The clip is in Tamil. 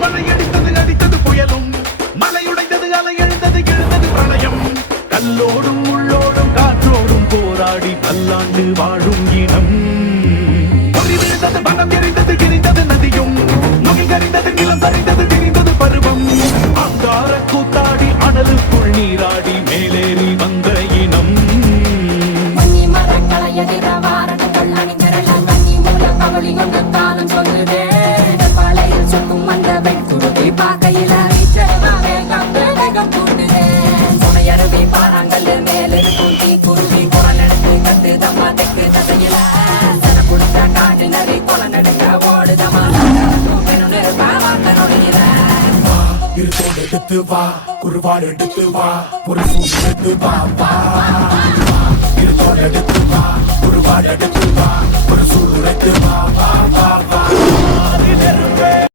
மழை அடித்தது அடித்தது புயலும் மலையுடைந்தது அலை எழுந்தது எழுந்தது பிரளயம் கல்லோடும் உள்ளோடும் காற்றோடும் போராடி பல்லாண்டு வாழும் இனம் பொறி விழுந்தது பணம் எரிந்தது எரிந்தது நதியும் நுகை கறிந்தது நிலம் சரிந்தது திரிந்தது பருவம் அங்கார கூத்தாடி அனலுக்குள் நீராடி மேலேறி வந்த இனம் காலம் சொல்லுதே பழையில் சொக்கும் அந்த வெண்குருதி பார்க்கையில வேகம் கூட்டுதே துணையருவி பாறாங்கல் மேலிருக்கும் தீ குருவி குரல் எடுத்து கத்து தம்மா தெக்கு தசையில சன குடிச்ச காட்டு நரி கொலை நடுங்க ஓடுதமா வார்த்தை நொடியில இருத்தோடு எடுத்து வா குருவாள் எடுத்து வா ஒரு சூழ் எடுத்து வா இருத்தோடு எடுத்து வா குருவாள் எடுத்து வா ஒரு சூழ் எடுத்து வா